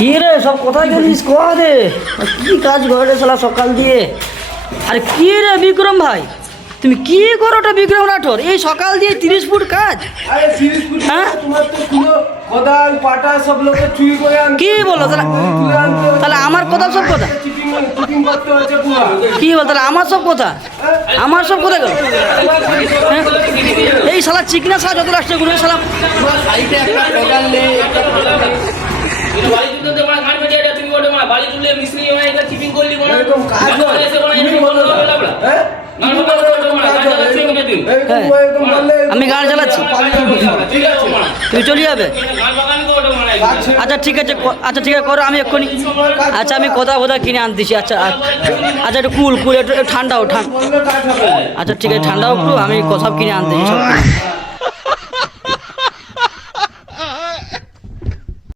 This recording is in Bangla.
কি রে সব কোথায় গেলিস রে? কি কাজ করে শালা সকাল দিয়ে? আরে কি রে বিক্রম ভাই, তুমি কি করো ওটা বিক্রম রাঠোর? এই সকাল দিয়ে 30 ফুট কাজ? আরে 30 ফুট হ্যাঁ? তোমার তো পুরো কোদাল পাটা সব লোকে চুরি করে আনতে কি বলো তাহলে? তুলে আনতে হচ্ছে। তাহলে আমার কথা সব কথা চিটিং করতে হচ্ছে পুরো। কি বল? তাহলে আমার সব কথা, আমার সব কথা গেল। হ্যাঁ? এই শালা চিকনা শালা যত রাষ্ট্র ঘুরে শালা সাইডে একটা কোদাল নেই, একটা কোদাল নেই। বাড়ি তুলতে মানে ঘাট বেঁচে এটা তুমি ওটা মানে বাড়ি তুললে মিস্ত্রি হয় এটা চিপিং করলি মানে এরকম কাজ হয়। এসে মানে তুমি এটা বলো বন্ধ না। করে লাবলা হ্যাঁ? গান তুমি বন্ধ বলো করে এরকম মানে কাজ গান হয়। চালাচ্ছি ওখানে তুই এরকম হ্যাঁ। এরকম বললে আমি গাড়ি চালাচ্ছি, ঠিক আছে তুমি চলে যাবে? গান বাগান তো ওটা মানে আচ্ছা ঠিক আছে, আচ্ছা ঠিক আছে করো, আমি এক্ষুনি। আচ্ছা আমি কথা কিনে আনতেছি। আচ্ছা আচ্ছা একটু কুল একটু ঠান্ডাও ঠান্ডা। বললে কাজ হবে না। আচ্ছা ঠিক আছে ঠান্ডাও একটু, আমি সব কিনে আনতেছি সব।